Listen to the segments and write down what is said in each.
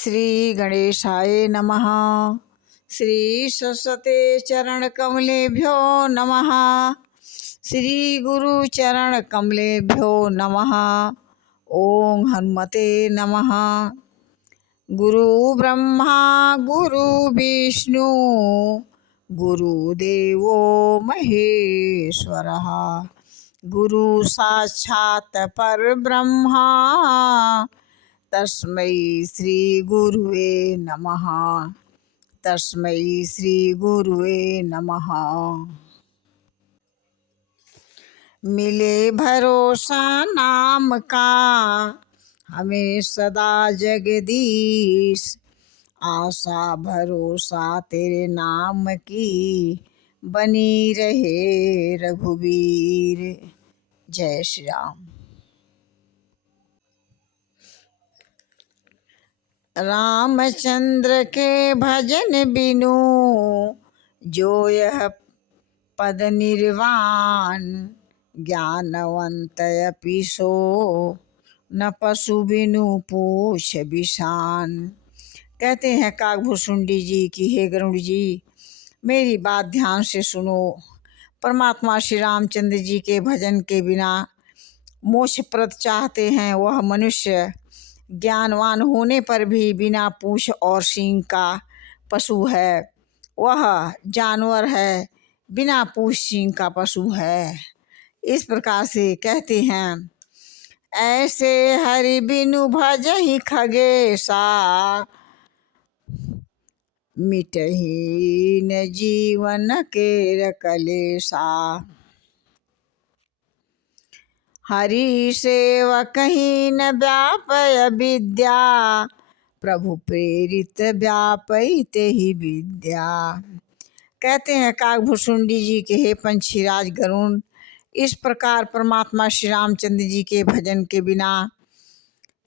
श्री गणेशाय नमः। श्री सरस्वते चरण कमलेभ्यो नमः। श्री गुरु चरण कमलेभ्यो नमः। ओम हनुमते नमः। गुरु ब्रह्मा गुरु विष्णु गुरुदेवो महेश्वरः। गुरु साक्षात् परब्रह्मा तस्मै श्री गुरुवे नमः। तस्मै श्री गुरुवे नमः। मिले भरोसा नाम का हमें सदा जगदीश। आशा भरोसा तेरे नाम की बनी रहे रघुवीर। जय श्री राम। रामचंद्र के भजन बिनु जो यह पद निर्वाण। ज्ञानवंत अपि सो न पशु बिनु पूछ बिशान। कहते हैं काकभूषुंडी जी की हे गरुड़ जी, मेरी बात ध्यान से सुनो। परमात्मा श्री रामचंद्र जी के भजन के बिना मोक्षप्रद चाहते हैं वह मनुष्य ज्ञानवान होने पर भी बिना पूंछ और सींग का पशु है। वह जानवर है, बिना पूंछ सींग का पशु है। इस प्रकार से कहते हैं, ऐसे हरि बिनु भजहि खगेशा। मिटहि न जीवन केर कलेशा। हरि सेवक ही न व्यापय विद्या। प्रभु प्रेरित व्यापैते ही विद्या। कहते हैं काकभूषुंडी जी के हे पंछीराज गरुड़, इस प्रकार परमात्मा श्री रामचंद्र जी के भजन के बिना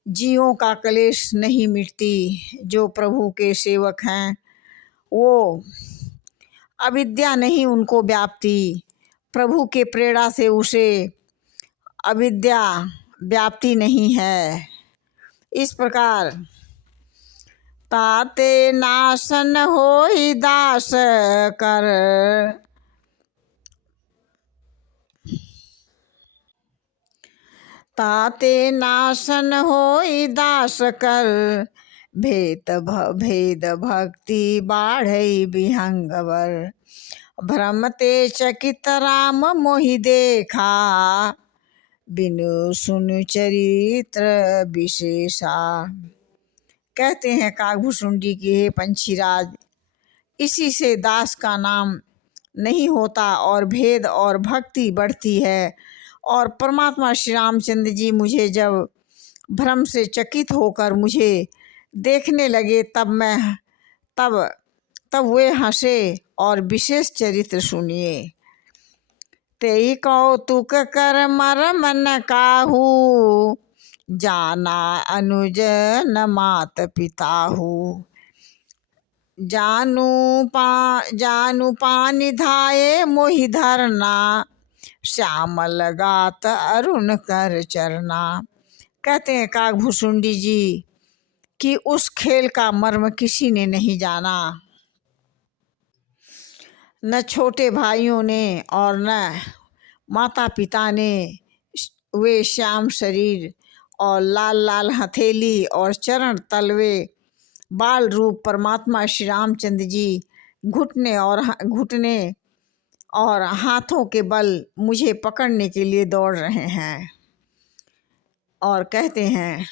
जीवों का कलेश नहीं मिटती। जो प्रभु के सेवक हैं वो अविद्या नहीं उनको व्याप्ति। प्रभु के प्रेरणा से उसे अविद्या व्याप्ति नहीं है। इस प्रकार ताते नाशन होई दास कर। ताते नाशन होई दास कर। भेद भक्ति बाढ़ई विहंगवर। भ्रमते चकित राम मोहि देखा। बिनु सुनु चरित्र विशेषा। कहते हैं काकभूषुंडी की हे पंछीराज, इसी से दास का नाम नहीं होता और भेद और भक्ति बढ़ती है। और परमात्मा श्री रामचंद्र जी मुझे जब भ्रम से चकित होकर मुझे देखने लगे तब वे हंसे और विशेष चरित्र सुनिए। तेई कौतुक कर मरम न काहू। जाना अनुज न मात पिताहू। जानू पानी धाये मोहि धरना। श्यामल गात अरुण कर चरना। कहते हैं काकभूषुंडी जी कि उस खेल का मर्म किसी ने नहीं जाना। न छोटे भाइयों ने और न माता पिता ने। वे श्याम शरीर और लाल लाल हथेली और चरण तलवे बाल रूप परमात्मा श्री रामचंद्र जी घुटने और हाथों के बल मुझे पकड़ने के लिए दौड़ रहे हैं। और कहते हैं,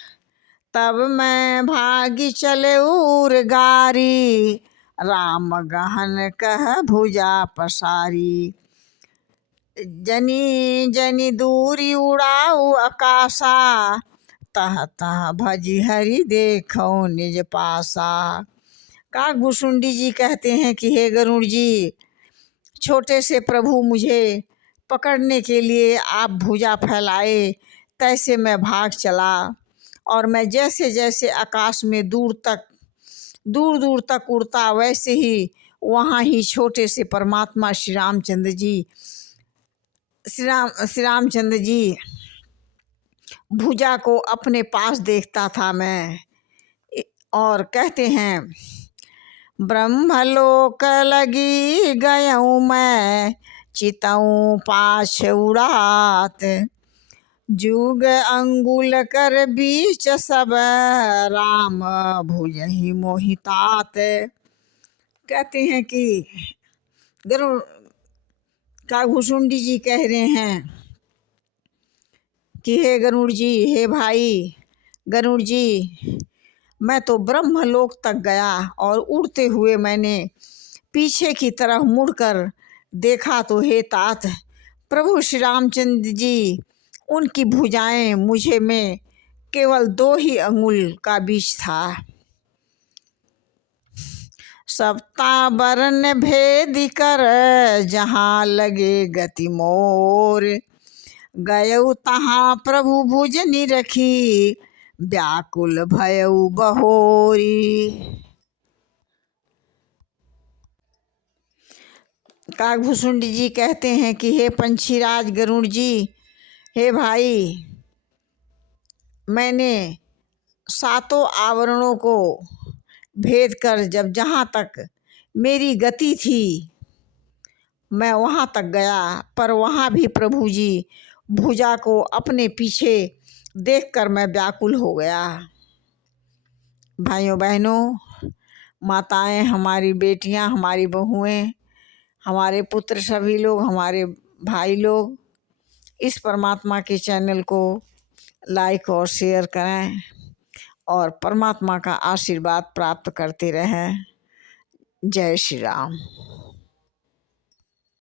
तब मैं भागी चले उर गारी। राम गहन कह भुजा पसारी। जनी जनी दूरी उड़ाऊ आकाशा। तह तह भजी हरि देखो निज पासा। काकभूषुंडी जी कहते हैं कि हे गरुड़ जी, छोटे से प्रभु मुझे पकड़ने के लिए आप भुजा फैलाए, तैसे मैं भाग चला। और मैं जैसे जैसे आकाश में दूर दूर तक उड़ता, वैसे ही वहाँ ही छोटे से परमात्मा श्री रामचंद्र जी भुजा को अपने पास देखता था मैं। और कहते हैं, ब्रह्मलोक लगी गयऊँ मैं, चितऊँ पाछ उड़ात, जुग अंगुल कर बीच सब, राम भुजहि मोहितात। कहते हैं कि गरुड़ कागभूषुंडी जी कह रहे हैं कि हे गरुड़ जी, हे भाई गरुड़ जी, मैं तो ब्रह्मलोक तक गया और उड़ते हुए मैंने पीछे की तरफ मुड़कर देखा तो हे तात, प्रभु श्री रामचंद्र जी, उनकी भुजाएं मुझे में केवल 2 ही अंगुल का बीच था। सप्ता बरन भेद कर जहाँ लगे गति मोर, गयऊ तहाँ प्रभु भुज निरखी, व्याकुल भयऊ बहोरी। कागभूषुंडी जी कहते हैं कि हे पंछीराज गरुड़ जी, हे भाई, मैंने 7 आवरणों को भेद कर जब जहाँ तक मेरी गति थी मैं वहाँ तक गया, पर वहाँ भी प्रभु जी भुजा को अपने पीछे देखकर मैं व्याकुल हो गया। भाइयों बहनों, माताएं, हमारी बेटियां, हमारी बहुएं, हमारे पुत्र, सभी लोग, हमारे भाई लोग इस परमात्मा के चैनल को लाइक और शेयर करें और परमात्मा का आशीर्वाद प्राप्त करते रहें। जय श्री राम।